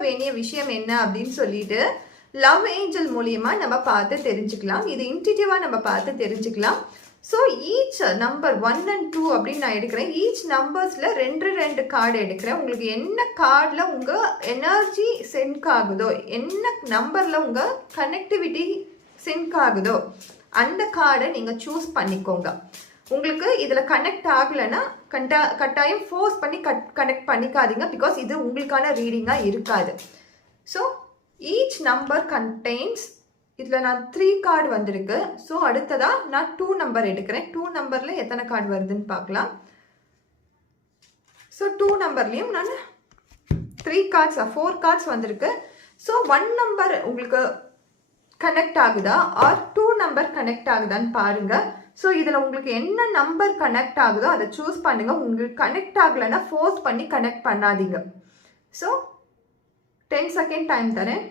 வேண்டிய விஷயம் என்ன அப்படின்னு சொல்லிட்டு லவ் ஏஞ்சல் மூலியமா நம்ம பார்த்து தெரிஞ்சுக்கலாம். இது இன்டியூட்டிவா நம்ம பார்த்து தெரிஞ்சுக்கலாம். ஸோ ஈச் நம்பர் 1 and 2 அப்படின்னு நான் எடுக்கிறேன். ஈச் நம்பர்ஸ்ல ரெண்டு கார்டு எடுக்கிறேன். உங்களுக்கு என்ன கார்டில் உங்க எனர்ஜி சிங்க் ஆகுதோ, என்ன நம்பர்ல உங்க கனெக்டிவிட்டி சிங்க் ஆகுதோ அந்த கார்டை நீங்க சூஸ் பண்ணிக்கோங்க. உங்களுக்கு இதில் கனெக்ட் ஆகலைன்னா கட்டாயம் ஃபோர்ஸ் பண்ணி கனெக்ட் பண்ணிக்காதீங்க. பிகாஸ் இது உங்களுக்கான ரீடிங்காக இருக்காது. ஸோ ஈச் நம்பர் கண்டெய்ன்ஸ், இதில் நான் 3 கார்டு வந்திருக்கு. ஸோ அடுத்ததாக நான் 2 நம்பர் எடுக்கிறேன். 2 நம்பரில் எத்தனை கார்டு வருதுன்னு பார்க்கலாம். ஸோ 2 நம்பர்லேயும் நான் 4 கார்ட்ஸ் வந்திருக்கு. ஸோ 1 நம்பர் உங்களுக்கு கனெக்ட் ஆகுதா ஆர் 2 நம்பர் கனெக்ட் ஆகுதான்னு பாருங்க. ஸோ இதில் உங்களுக்கு என்ன நம்பர் கனெக்ட் ஆகுதோ அதை சூஸ் பண்ணுங்க. உங்களுக்கு கனெக்ட் ஆகலைன்னா ஃபோர்ஸ் பண்ணி கனெக்ட் பண்ணாதீங்க. ஸோ 10 செகண்ட் டைம் தரேன்.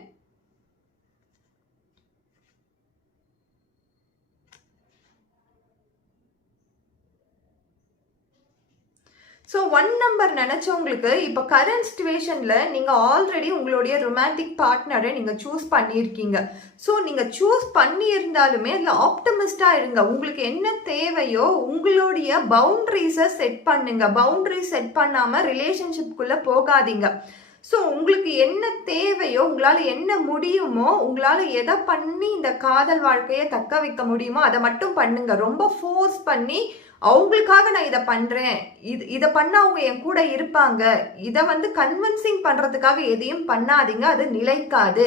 ஸோ 1 நம்பர் நினச்சவங்களுக்கு இப்போ கரண்ட் சிச்சுவேஷனில் நீங்கள் ஆல்ரெடி உங்களுடைய ரொமான்டிக் பார்ட்னரை நீங்கள் சூஸ் பண்ணியிருக்கீங்க. ஸோ நீங்கள் சூஸ் பண்ணியிருந்தாலுமே அதில் ஆப்டமிஸ்டாக இருங்க. உங்களுக்கு என்ன தேவையோ உங்களுடைய பவுண்ட்ரிஸை செட் பண்ணுங்க. பவுண்ட்ரிஸ் செட் பண்ணாமல் ரிலேஷன்ஷிப்குள்ளே போகாதீங்க. ஸோ உங்களுக்கு என்ன தேவையோ, உங்களால் என்ன முடியுமோ, உங்களால் எதை பண்ணி இந்த காதல் வாழ்க்கையை தக்க வைக்க முடியுமோ அதை மட்டும் பண்ணுங்க. ரொம்ப ஃபோர்ஸ் பண்ணி அவங்களுக்காக நான் இதை பண்ணுறேன், இதை பண்ண அவங்க என் கூட இருப்பாங்க, இதை கன்வின்சிங் பண்ணுறதுக்காக எதையும் பண்ணாதீங்க. அது நிலைக்காது.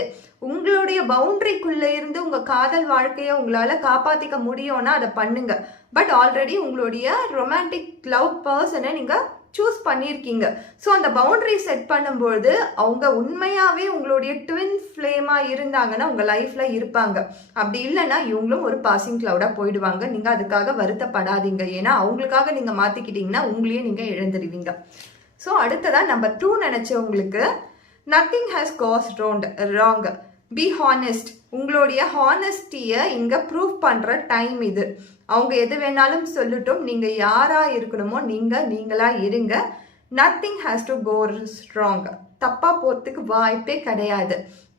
உங்களுடைய பவுண்டரிக்குள்ளே இருந்து உங்கள் காதல் வாழ்க்கையை உங்களால் காப்பாற்றிக்க முடியும்னா அதை பண்ணுங்க. பட் ஆல்ரெடி உங்களுடைய ரொமான்டிக் லவ் பர்சனை நீங்கள் சூஸ் பண்ணியிருக்கீங்க. ஸோ அந்த பவுண்டரி செட் பண்ணும்பொழுது அவங்க உண்மையாகவே உங்களுடைய ட்வின் ஃப்ளேமாக இருந்தாங்கன்னா உங்கள் லைஃப்பில் இருப்பாங்க. அப்படி இல்லைன்னா இவங்களும் ஒரு பாசிங் க்ளவுடாக போயிடுவாங்க. நீங்கள் அதுக்காக வருத்தப்படாதீங்க. ஏன்னா அவங்களுக்காக நீங்கள் மாற்றிக்கிட்டீங்கன்னா உங்களையும் நீங்கள் இழந்துடுவீங்க. ஸோ அடுத்ததாக நம்பர் 2 நினச்சவங்களுக்கு nothing has cause wrong. Be honest. உங்களுடைய ஹானஸ்டியை இங்கே ப்ரூவ் பண்ணுற டைம் இது. அவங்க எது வேணாலும் சொல்லட்டும், நீங்கள் யாராக இருக்கணுமோ நீங்களாக இருங்க. Nothing has to go wrong. தப்பாக போகிறதுக்கு வாய்ப்பே கிடையாது.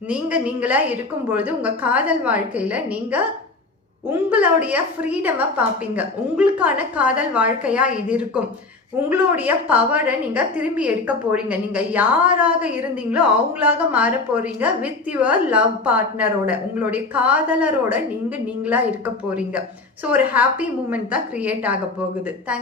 நீங்களாக இருக்கும்பொழுது உங்கள் காதல் வாழ்க்கையில் நீங்கள் உங்களுடைய ஃப்ரீடமை பார்ப்பீங்க. உங்களுக்கான காதல் வாழ்க்கையாக இது இருக்கும். உங்களுடைய பவரை நீங்கள் திரும்பி எடுக்க போறீங்க. நீங்கள் யாராக இருந்தீங்களோ அவங்களாக மாற போறீங்க. வித் யுவர் லவ் பார்ட்னரோட, உங்களுடைய காதலரோட நீங்களா இருக்க போறீங்க. ஸோ ஒரு ஹாப்பி மூமெண்ட் தான் கிரியேட் ஆக போகுது. தேங்க்யூ.